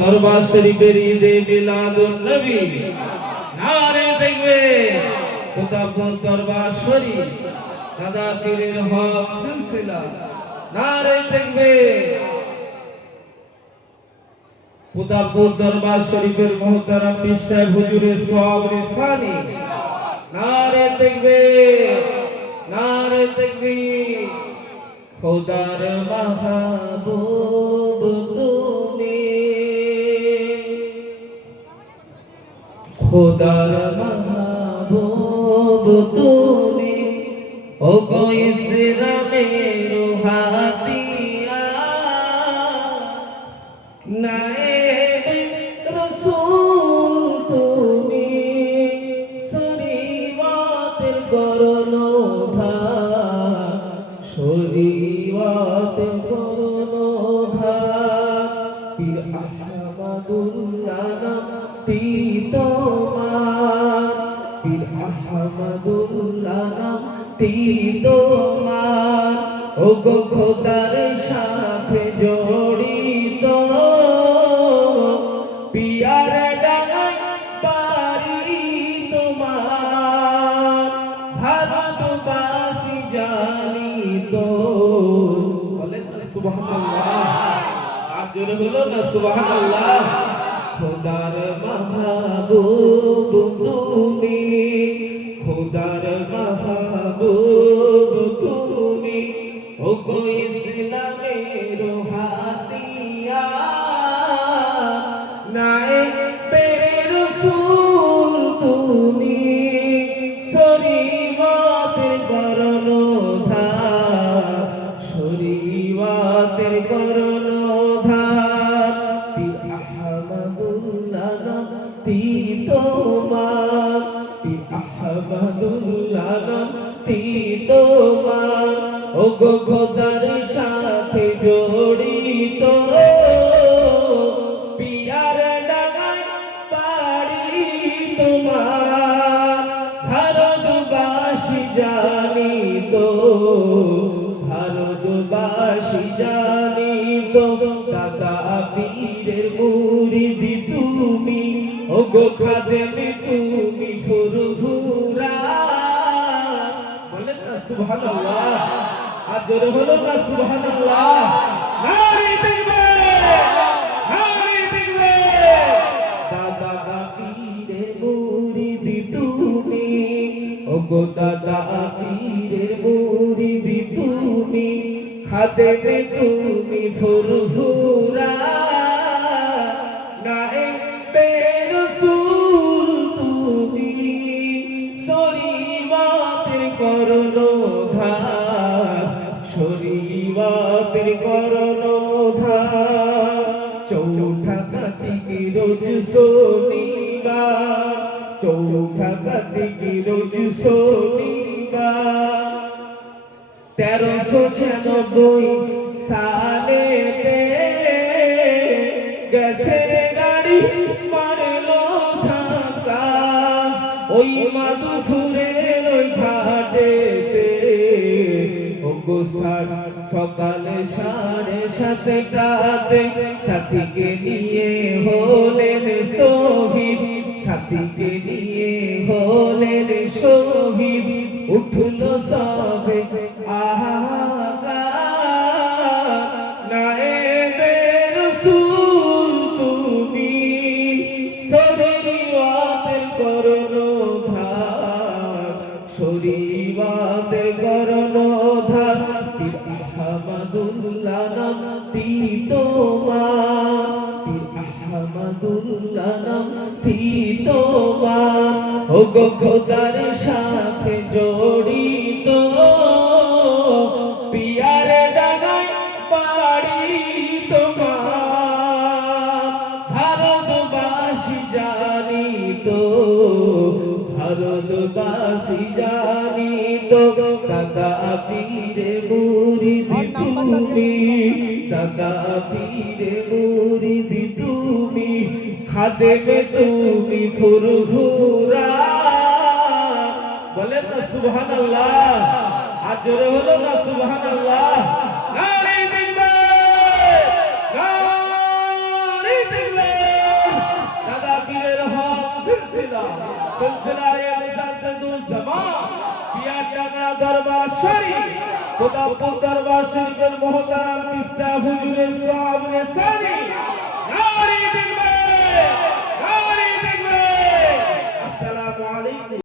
দরবার শরীফের ঈদে মিলাদুন নবী। নারে দেখবে প্রতাপপুর দরবার শরীফ। দাদা পীরের হক সিলসিলা। নারে দেখবে প্রতাপপুর দরবার শরীফের মহতারাম বিশ্বাস হুজুরের সব রেসানি। নারে দেখবে নারে দেখবে। খোদার মাহবুব খোদার মাহবুব তুমি। ও গো ইসলামের হাতিয়া। নায়েবে রসূল তুমি। শরীয়তের করনোধা শরীয়তের করনোধা পীর আহমদুল্লাহ পীর নামটি তোমার। ও গো খোদার সাথে জড়িত। পিয়ার ডানায় পারি তোমার। ভারতবাসী জানি তো। সুবহানাল্লাহ। আর জোরে হলো না, সুবহানাল্লাহ। খোদার মাহবুব তুমি। খোদার মাহবুব তুমি। ও গো ও গো খোদার সাথে জড়িত। পিয়ার ডাগায় পারি তোমার। ভারতবাসী জানি তো ভারতবাসী জানি তো দাদা পীরের মুরিদি তুমি। ও গো খাদেমে তুমি সুবহানাল্লাহ। আর জোরে হলো না সুবহানাল্লাহ। নারী দেখবে নারী দেখবে দাদা পীরে মুরিদি তুমি। ও গো দাদা তুমি ফুরফুরা। শরীয়তের করনোধার চৌঠা কাতিকে রোজ শনিবার। চৌঠা কাতিকে রোজ শনিবার। তেরোশো ছিয়ানব্বই সালেতে গেছে গাড়ি মারলো ধাক্কা। ওই মাদুফুরের গোসার সকালে সাড়ে সাতটাতে সাথীকে নিয়ে হলেন শহীদ। সাথীকে নিয়ে হলেন শহীদ। উঠল সবে আহমদুল্লাহ নামটি তোমার। পীর আহমদুল্লাহ নামটি তোমার। ও গো খোদার সাথে জড়িত, পিয়ার ডানায় বাড়ি তোমার। ভারতবাসী জানি তো ভারতবাসী জানি তো দাদা পীরে মুরিদি তুমি, দাদা পীরে মুরিদি তুমি, খাদেবে তুমি ফুরফুরা। বলেন না সুবহানাল্লাহ, আর জোরে হলো না সুবহানাল্লাহ। দাদা পীরের হক সিলসিলা সিলসিলায়ে জনাবের মহতারাম পিসা হুজুরের সাহাবুরে সানি নারী বিলবে